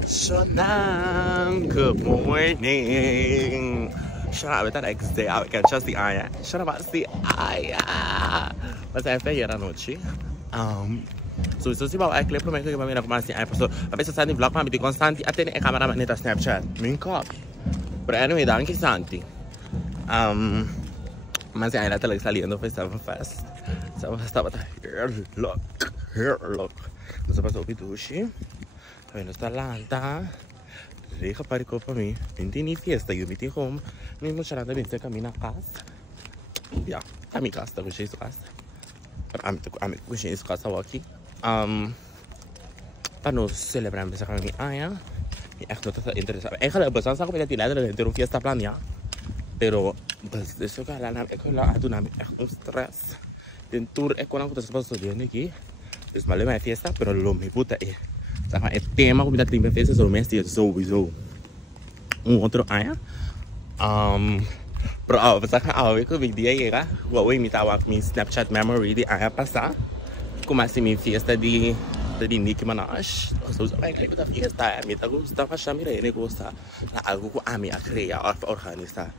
Shanam, good morning. Shana, with that next day, I can just the Aya. Shana, about the Aya. Mas é feia a noite. So se bawa ek clip rumah itu kami nak masih episode. Tapi sesanti vlog kami di konstanti. Até nem kamera neta Snapchat. Minko. But anyway, danke Santi. Mas ainda tá saliendo foi Seven Fest. Seven Fest estava here look. Nós passou o duche. Tá vendo esta lanta? Rica paricou para mim. Vim fiesta, eu me tinha home. Nem muito charada bem, caminho na casa. Yeah, a minha casa, tá com cheio de casa. A minha com cheio de casa aqui. Para nós celebrarmos essa caminho, e echt não tá interessado. Eigenlijk besan sa ko pinatiladan na entero fiesta plan ya. Pero pues eso que la ko la atu na echt un stress. Den tour e ko tas paso de aqui. Es vale mais fiesta, pero lo me puta é. Sabe, é tema com pinatiladan fiesta só mês dia sowieso. Outro aya. Pero basta ka ko big dia era. Wa we mitawag mi Snapchat memory di aya passar. Como assim minha fiesta de Nicki Minaj. So sabay clip da fiesta, mi ta gusta fa siya mire ne gusta na algo ko ami a crea organizar.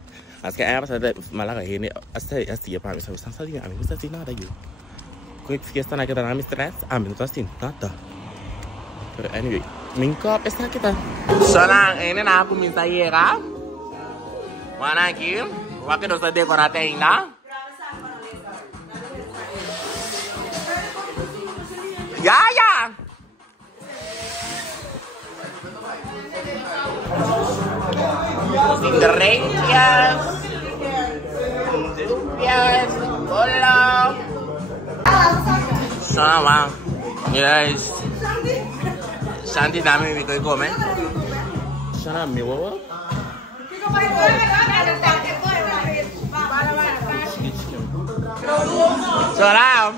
As que ela sabe malaga hene assim para mim só está ali, ami gusta nada eu. Com fiesta na que dá mi stress, ami não tá assim nada. Pero anyway, minko pesta kita. Sana ini na aku minta yera. Mana aqui? Waktu dosa decorate ainda. Ya. Ingredients. Hola. Sama. Guys. Santi dami mi ko come. Sana mi wawa. Salam.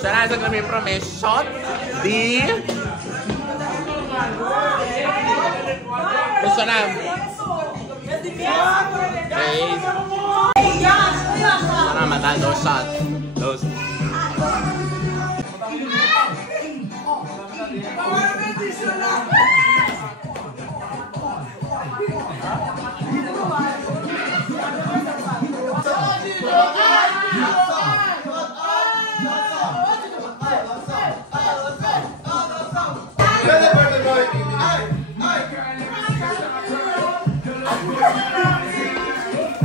Sarà che mi ha promesso di Salam. Salam ma dai dos shot. Dos.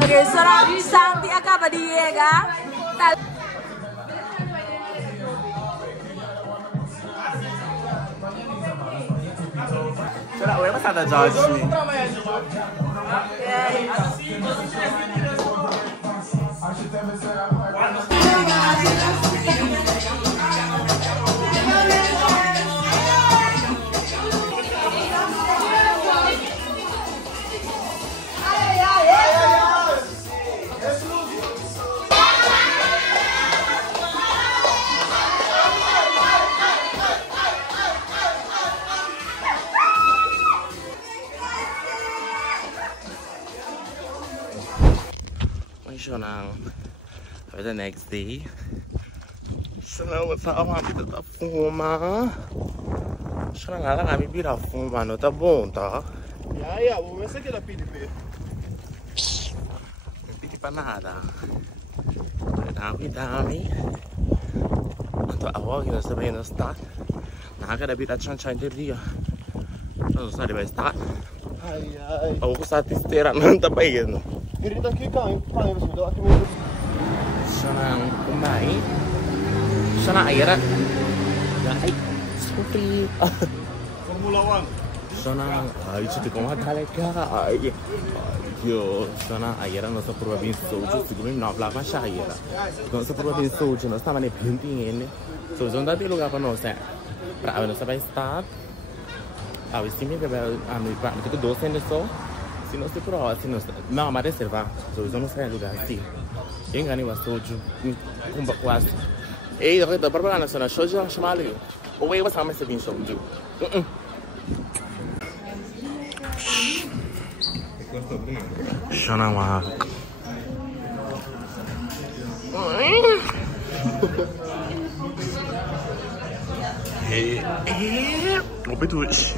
Okay, sarap Santi acaba de llegar. Será, ué, passada George. Now, for the next day. Shana what's up? I'm the fuma. Shana lang kami bira fuma no tá bom, tá? Yeah, vou ver se aqui da PDP. Não pedi para nada. Dami. Anto awal kita sampai no start. Nah, kada bira chancha interdia. Não sabe vai start. Ai. Aku satisfeira não tá bem. Grita aqui, cai, você dá aqui mesmo. Sana kumain. Sana aira. Ai, seperti Formula 1. Sana, isso te como talaga. Ai. Yo, sana aira nossa prova bem sojo, seguro não blá mas aira. Nossa prova bem sojo, nós estava ne painting ele. So zonda de lugar para nós, para nós vai start. Ah, o time que vai a me para que dois ainda só. Se não se prova, se não mas reservar. So não sai lugar assim. Quem ganha o sojo, com quase. Ei, da para na zona sojo chamali. O way was mais bem sojo. Shana wa. Opetush.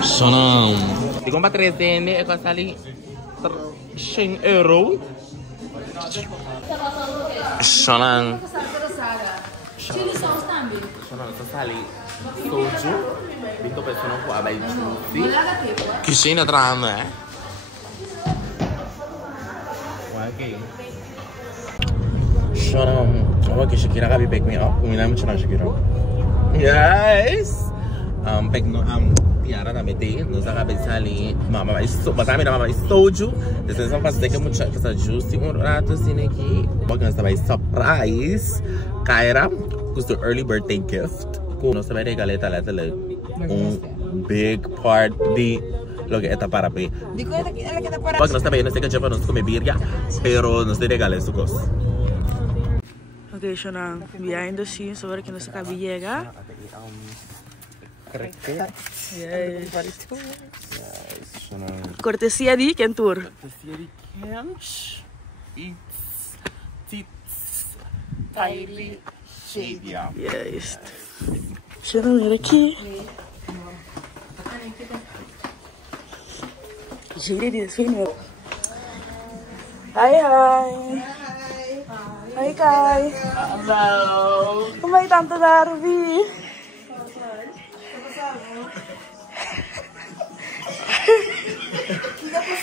Sono di compra 3 tende e costa lì 100 euro. Sono costa lì soju. Dito persone qua bei giusti. Cucina tram Okay. Sono que Shakira gabi pick me up. Kung mo siya Shakira. Yes. Pick no Tiara na mete, nos acabei ali. Mama vai so, mas a minha mama vai soju. Depois vamos fazer que muito coisa juice rato assim aqui. Porque nós vai surprise. Kaira, custo early birthday gift. Kung nós vai regalar talata big part de lo que está para pe. Digo ela que tá para. Porque nós também nós temos que nos comer birria, pero nos regala isso cos. Okay, so na behind the scenes, so que nós acabei de chegar. Yes. Cortesia di Kentur. Cortesia di Kench. It's Tits Tylee Shadia. Yes. Deixa eu ver aqui. Gira di sini. Hai hai. Hai Kai. Hello. Como vai Tante Darby?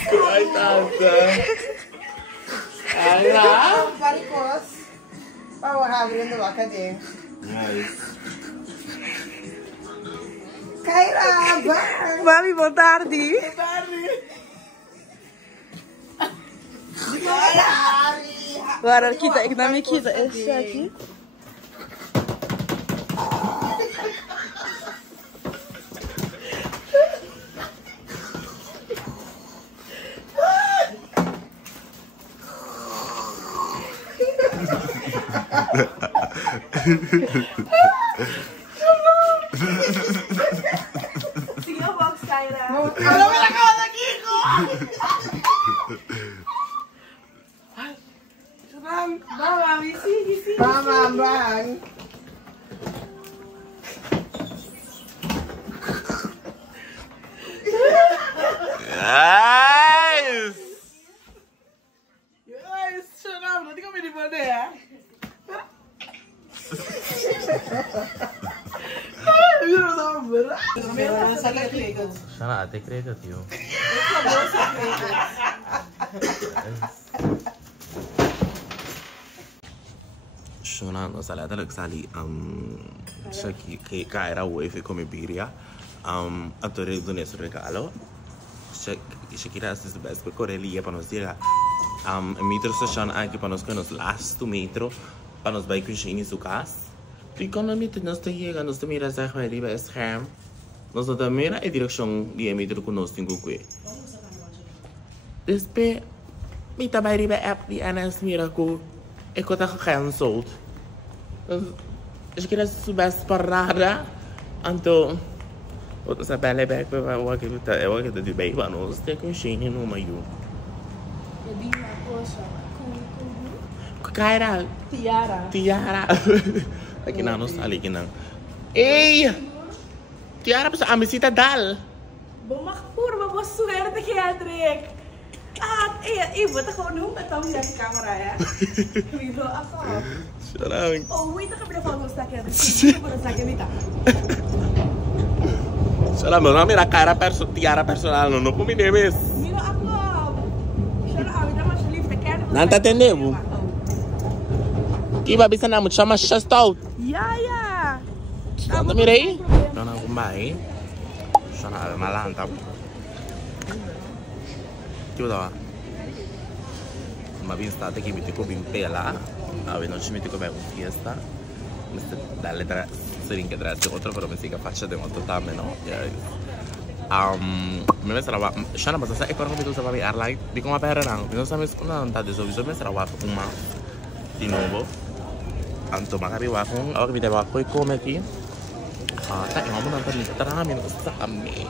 Ai, Tante. Ai, lá. Varicos. Pau abrindo a boca dele. Nice. Kaira, Mami, boa tarde. Agora kita, ik nam kita esse aqui. Tinggal box Kaira. Kalau me la acabo de aquí, Mami, sí. Mama, bang. Nice. Yes, senang. Nanti kami di mana ya? Sana ate credo tio. Shona no sala talak sali shaki che Kaira vuoi fe come birria attore do nessun regalo Shakira is the best because really para nos diga metro station aqui para nos que nos last metro para nos vai cuisine su casa e quando me nos te chega nos te mira sa khari ba scherm nos te mira e direção di metro con nos tingu qui despe mi ta vai riba app di anas mira ko e ko ta cancelled Shakira is the best parada anto Wat sa belle back pa wa ke di bay ba no ste ko shini no mayu. Jadi aku Kaira Tiara. Aqui na nos ali que não. Ei! Tiara pa sa amisita dal. Bumakpur, mabos suerte que Adriek. Ibu tak kau nunggu tahu ya di kamera ya. Video apa? Sarang. Oh, wait, tak boleh follow sakit. Boleh sakit kita. Salam, no mira Tiara personal no come deves. Mira aku. Shara, kita masih lift the cat. Nanta tendevo. Iba bisa na mo chama stout. Ya. Anda mirei. Dona kumbai. Sana malanta. Chiudo. Ma vista che mi tipo bimpela. Non ci metti come un fiesta. Dalle tre serinche dresse otro però mi si che faccia molto tamme no. Me sarà Shana basta e però mi tu sapevi airline di come per rang. Non sa mi scusa di so mi sarà uma di nuovo. Anto magari wa kung awak mi dewa ko come ki. Tak ngomong nanti ni terang min sa kami.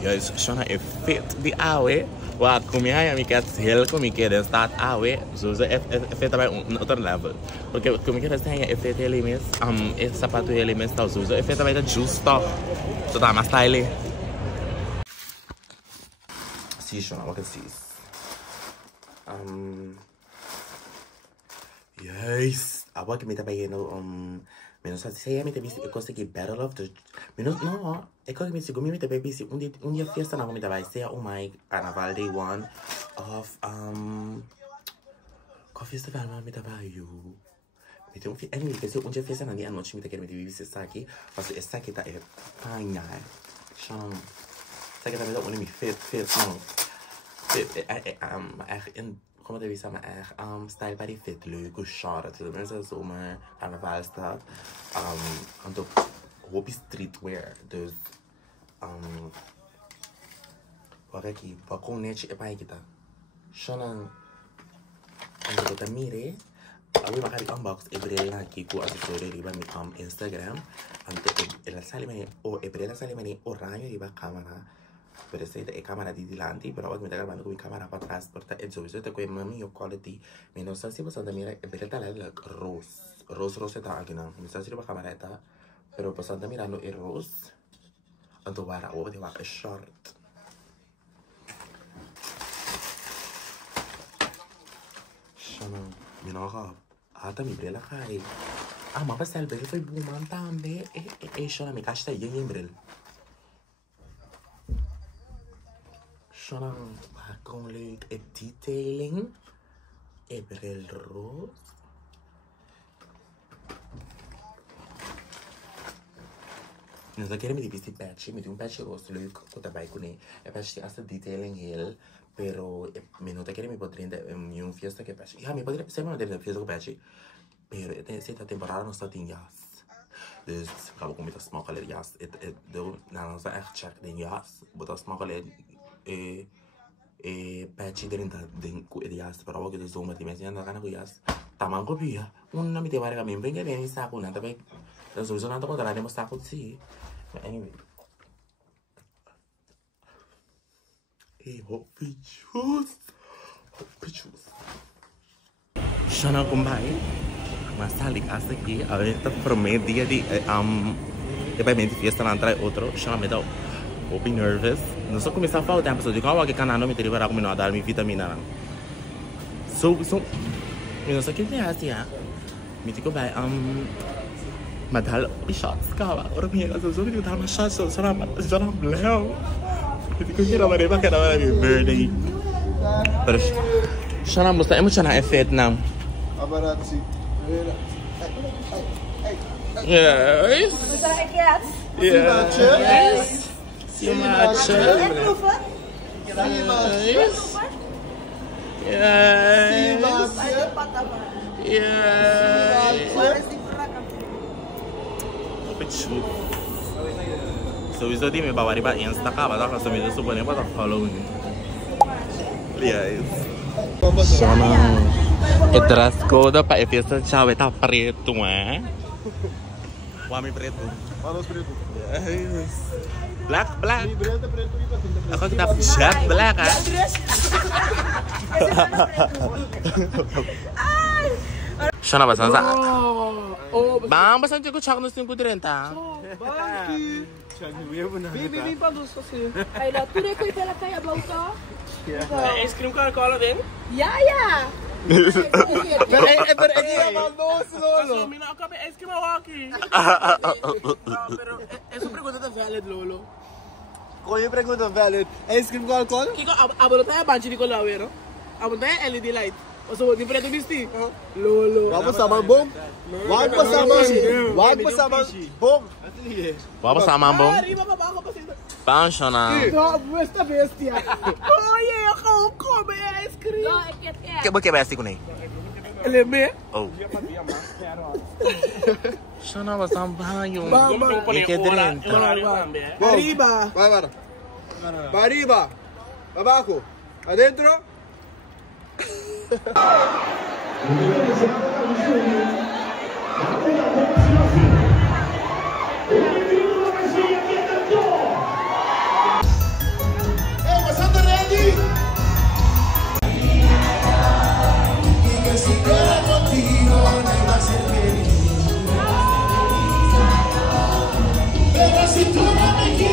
Yes, Shana e fit di awe. Wa kumia mi kat hel ko mi den start awe so effet também outro level porque como que eles têm effet elements sapato elements tal so effet também da justo Toda más style. Sí, Shona, what is this? Yes. Agora que me tá pegando menos assim, se me teve eu consegui Battle of the menos não, é que me segui me teve esse um dia festa na me vai ser oh my Carnaval Day 1 of qual festival me tava eu me tem anyway que um dia festa na dia à noite me tá querendo me teve esse saque, mas esse saque tá é panha. Chão. Saque tá me dá me fit não. Como deve ser maar style bij die fit leuk hoe short het mensen zomaar carnaval staat en ook hoop streetwear dus wat aqui wat com net é para kita Shona quando tu mire eu vou fazer unbox Ebrela aqui com acessório riba mi Instagram ante ela sale mani o Ebrela sale mani o raio riba câmera. Per essere è camera di dilanti, però oggi mi sta gravando con camera per atrás, porta e giù, vedete qui mio quality, mi non so se possiamo dire è per il rose ta anche no, mi sta si la cameretta, però possiamo mirando il rose, anto guarda, o devo fare short. Shona, mi no ata mi brella kai. Ah, ma passa il bello fai buman tambe e Shona mi casta yin in brell. Shona com leuk e detailing e bril rood. Dus dan keren we die patch, met een patch roos leuk wat daarbij kunnen. E patch als de detailing heel, pero me nota que me podrían un fiesta que patch. Ja, me podría ser una de las fiestas que patch, pero esta temporada no staat in jas. Dus gaan we komen met de smakelijk jas. Nou, dat is echt check de jas, maar dat smakelijk. Patch dentro de jas, pero algo que te zoom, te me enseñan ganas con jas. Taman copia, una mi te va a regalar, venga bien y saco una, te ve. La solución ando contra la demo saco sí. Anyway. Hop pichus. Shona kumbay. Masalik hasta aquí, ahorita promedio de de fiesta na entrada outro, Shona me dá bem nervous. Não só começar a falar o tempo, só de qual que canal não me teria para comer nada, dar minha vitamina. So, não sei o que é assim, me digo bem, madal shots, cara, ora minha casa só que tá uma shots, só na bleu. Me digo que era para cada minha birthday. Pero Shona mostra emocionar efeito não. Abarazzi. Yes. Yes. Je proeven? Yes. Sowieso di may bawari ba Insta ka ba ta kasi medyo subukan pa ta follow ni. Yes. Shona. E dress code pa fiesta chave tá preto, O homem preto. Alles preto. Yes. Black. Ako kita jet black, Shona ba sa? Bang basta ko chak no 5:30. Banki. Bibi bagus kasi. Ay la, tu ko pela kaya blauta. Ice cream Coca-Cola din? Ja. Pero aquí llaman dos, Lolo. Mira, acá ice cream Milwaukee. Pero esa pregunta é valid, Lolo. Qual é a pergunta valid? Ice cream Coca-Cola? Kiko, abalo tayo banchi di ko lawe, no? Abalo tayo LED light. O so, di preto bisti. Lolo. Vamos samang bom? Wag pa samang bom. Vamos sama bom. Arriba pa ba ako pa sito? Bang Shona. No, esta bestia. Oye, ako come ice cream. No, é que Que boque vai assim com ele? Leme? Oh. Shona ba sambayo. Vamos. E que dentro. Arriba. Vai. Para arriba. Para abajo. Adentro. Pero si tú no me quieres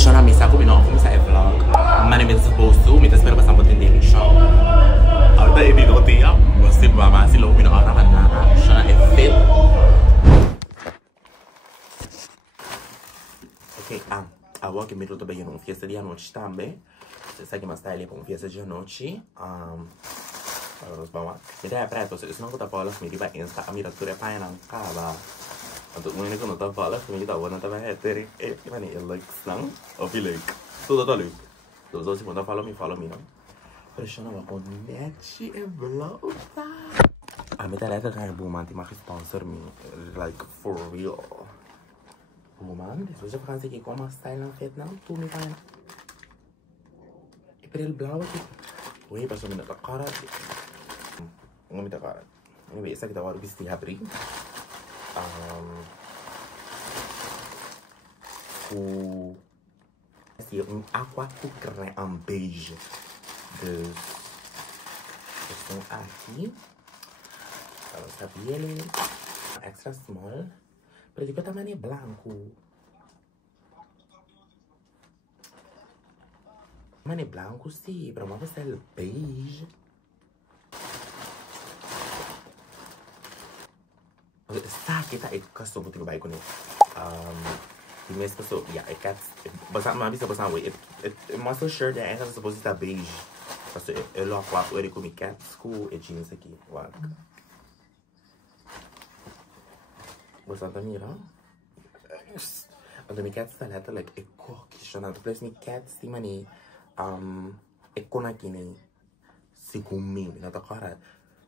Shona misa ko bino ako sa vlog. Mane mi supposed to, mi espero passar um pouquinho de show. Agora ele não tinha, você mama se lo bino ora na Shona é fit. Ok, agora que me tô bem no fiesta de noite também. Você sabe mais tarde para fiesta de noite. Vamos. Me dá prato, se não tá falando, me diga Insta, a mira tudo é pai não cava. Untuk mengenai kau nota falas, kami tahu nota bahaya teri. Mana like sang, opi like. Tudo tá like. Tudo se nota follow me não. Pressiona uma conecte e blota. A meta é essa cara boa, manti mais sponsor me, like for real. Boa man, depois eu faço aqui como style não feito não, tu me vai. E para ele blau aqui. Oi, passou me nota cara. Não me tá cara. Não vê essa que tá agora vestir abrir. Aqua creme beige estão aqui. Sabia ele extra small, pero de tamanho branco. Tamanho branco sim, pero vamos fazer beige. Sabe que é custom muito bem com ele. The mesmo pessoa, yeah, mas bisa pasang way. Mas shirt é essa supposed estar beige. Porque eu logo quatro ele com cat school e jeans aqui, wag. Você tá mirando? Então cat está lá like é coque, chama tu place cat sim mani é com aqui nem se comi, não tá cara.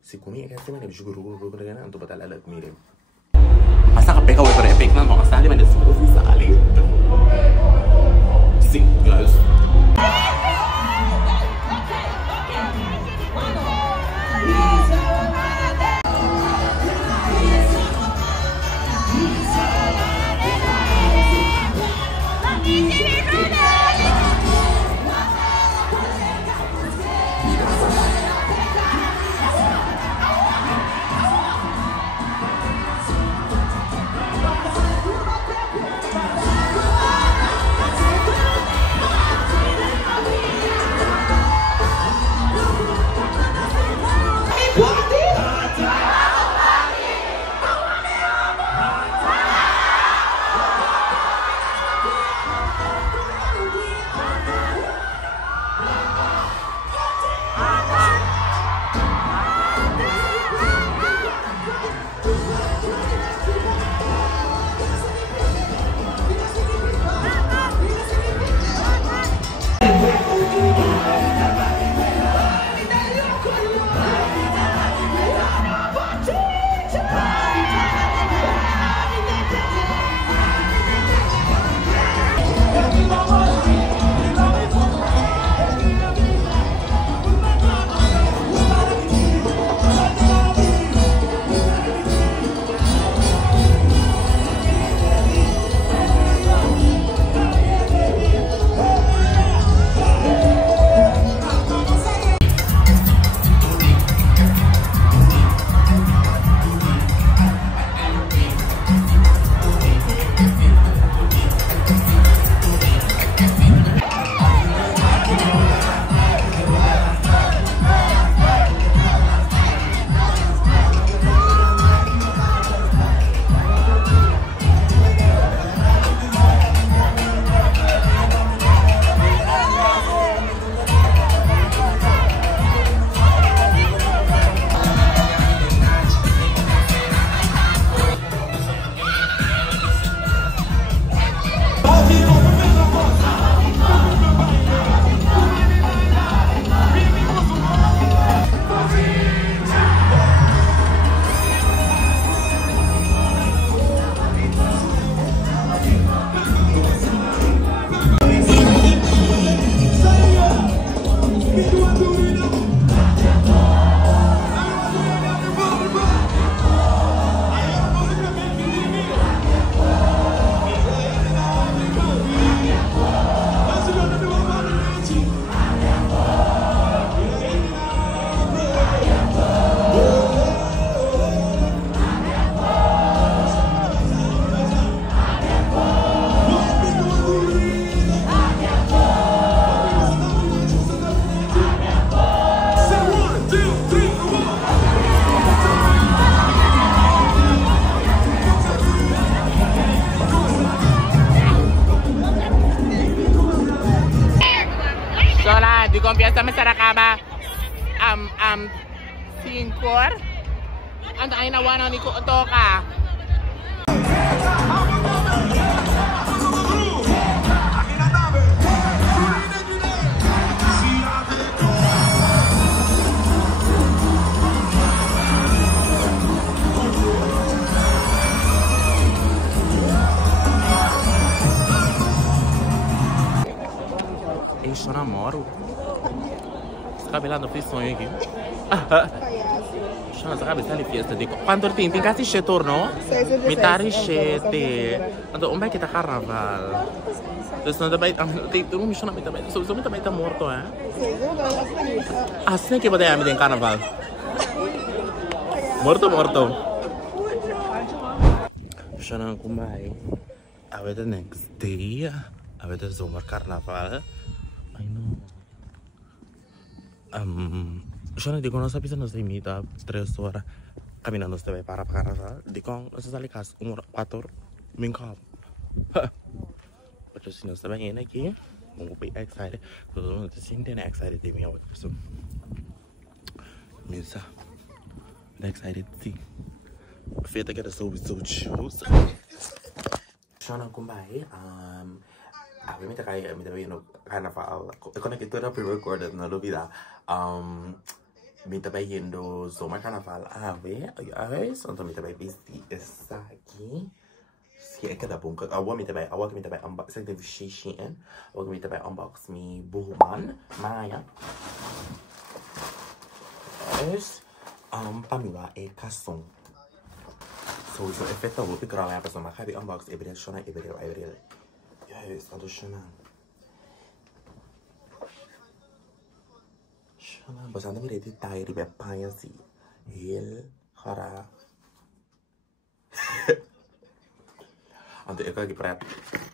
Se comi é que assim mani juro kan untuk batal alat mirip. Masa kapag kaway para epic na mga sali, manis ko sa sali. Sim, guys. fiesta me acaba 5 and ay nawana ni ko toka. Eu namoro. Você tá velando o sonho aqui? Não sabe se ele fiesta de quando tem que assistir torno? Me tá richete. Ando onde é que tá carnaval? Então não vai tem um me chama também. Só também tá morto, é? Assim que pode ir me carnaval. Morto. Shana kumai. Awe the next day. Awe the zomer carnaval. I know. Yo no digo, no sabes, nos limita 3 horas caminando este way para carnaval. Digo, no se sale casi 4 minutos. Pero si no se ven aquí, como be excited, no se sienten excited de mí ahora. So, misa, excited sí. Fíjate que era so juicy. Yo no kumbai. A mí me está viendo carnaval. Con que tú eras pre-recorded, no lo olvidas. Me está viendo zomer carnaval. A ver, entonces me está viendo esta aquí. Si es que da bunker. Agora me está viendo unboxing de Shein. Agora me está viendo unbox me Buhuman. Maya. Es para mí va el casón. So yo efecto voy a picar a la persona que va unbox every shona every. Yes, ando Shana. Basta ando mirei detalhe de panha assim. Ele, cara. Ando eu aqui para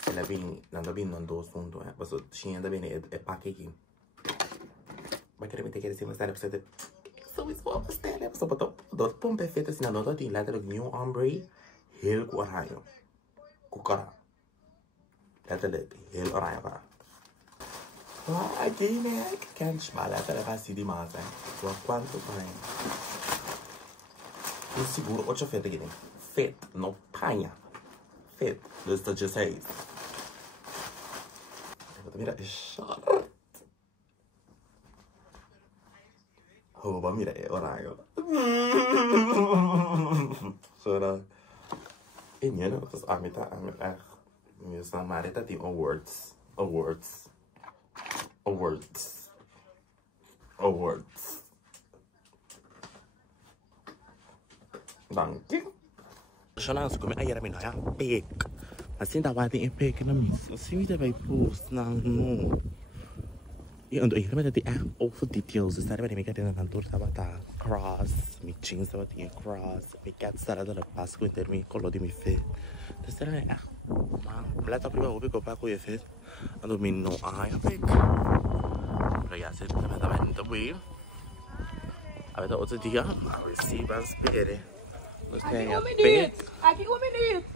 ela vem, não do assunto, é. Basta tinha ainda bem é paque aqui. Mas quero me ter que dizer mais tarde para você. So it's what was there. Basta botou do pão perfeito assim na nota de letra de new ombre. Ele com arranho. Cucara. Letterlijk heel oranje waren. Maar ik kan maar letterlijk gaan zien die maat zijn. Zo quanto pijn. Dus seguro 8 vet aqui dentro. Vet, não panha. Vet, dus dat je zei. Mira, é chato. Oh, mira, é oranje. Zo dan. En je know, dat is Amita echt. Yes, I'm mad at the awards. Dank je. Shana su come ayer mi na pek. Assim da vai tem pek na mis. Assim da vai post na no. E ando aí também tem over details. Está bem me quer na cantor tava tá cross, mi jeans tava tem cross, mi cat sala da Páscoa inter mi color de mi fe. Está bem plata prima ubi ko pa ko efet ando min no ai pek ya se também também a ver outro dia a ver se vai esperar nós tem a pek aqui 1 minuto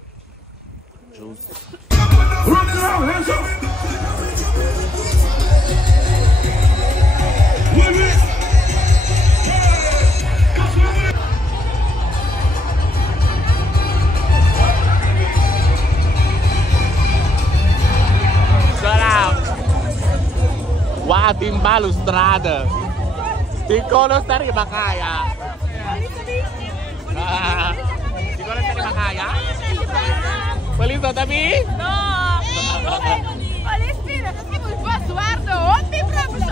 justo Wah, tim balustrada. Di kono sta di Makaya. Di kono sta di Makaya? Polizia tapi? no Palestina perché vuoi fare guardo ogni proprio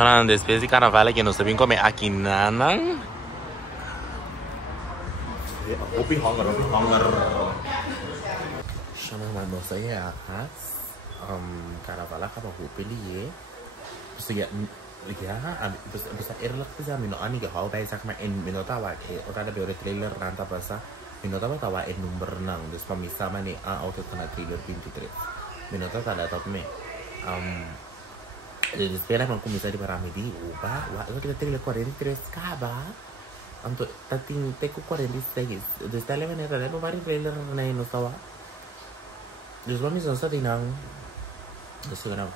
Shona despesa de carnaval que não sabem como é aqui nanang. Opi hunger. Shona mandou saya akas. Carnaval acaba com peli. So ya bisa erlak bisa mino ani ga hau bai sak ma en mino tawa ora da beore trailer ranta pasa mino tawa en number nang des pamisa mani auto kana trailer 23 mino tawa top me espera man kumisa di paramedi uba wa kita trailer 43 kaba anto tating teku 46 des tale mane ra no vari trailer na no tawa des pamisa sa tinang des kana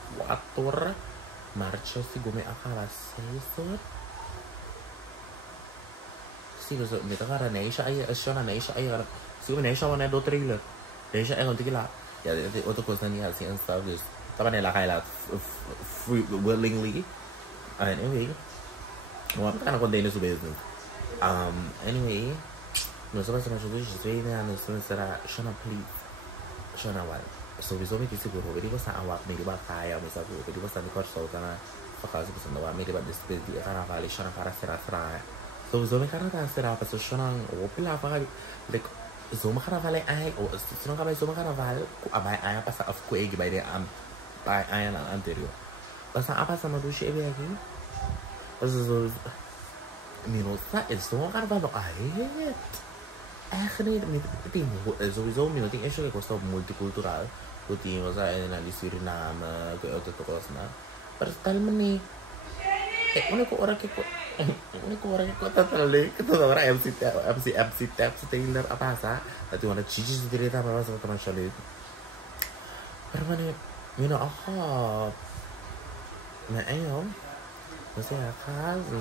4 marcio si come acaba 6 sì cosa mi tocca neisha ai shona neisha ai si come neisha non è do trailer neisha è conti là ya de otro cosa ni así en stuff is estaba en la calle willingly anyway no kana condena su business anyway no so pasa mucho dice estoy no será shona please shona wal so bisogna che sicuro vedi cosa awak mi riba kaya mi sabu vedi cosa mi corso kana fakasi bisogna wa mi riba despedi kana vale shona para sera so bisogna kana sera paso shona o pila fakali like so kana vale ai o sono kana vale abai ai pasa of ku egi by the by ai na anterior pasa apa sama dushi ebe aqui paso mi non sa il sono kana vale ai eigenlijk sowieso mi noting esce che questo multicultural tutti cosa è nella Suriname che ho detto cosa per talmente unico ora che cosa lì che tutto ora MC Taylor apa sa tadi mana cici cerita apa sama teman Charlie per mana mina nah ayo masih akal no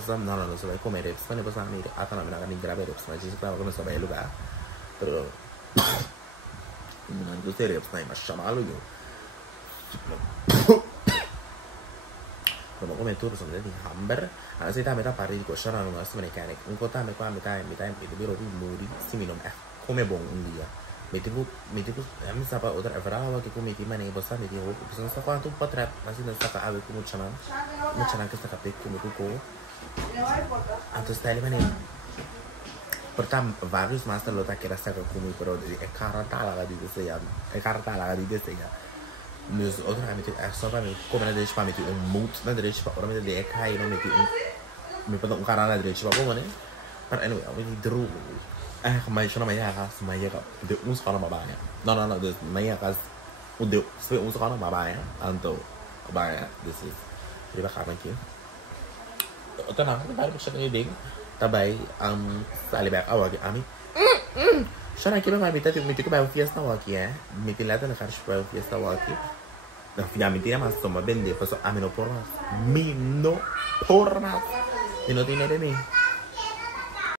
so come reps ne posso venire a fare una grave reps ma ci si parla come so bello ga però non tutte reps ma sciamalo io come tu sono di Humber se da metà parli di cosa non è mechanic un po' tame qua metà biro di muri simino come buon un dia Mediku mi sa pa otra brava che come ti mane bossa mi dico bisogna sta quanto un po' trap ma se non sta fa ave come c'è anche sta capè come cuco anto stai mane portam varios master lo ta che resta come però è carantala la di desea è carantala la di desea dus otra mi ti so pa mi come la devi pa mi ti un mood na devi pa ora mi devi e kai no mi ti mi pa un carana devi pa come ne per anyway mi dru kemarin cuma Maya kas Maya kok udah sekarang babanya no udah Maya kas udah sekarang babanya anto babanya this is terima kasih ki oto na baru bisa ngiding tabay salibak awag ami shana ki ba mita ko ba fiesta waki miti lata na karish ba fiesta waki na finalmente na mas toma bende faso amino pormas no tiene de mí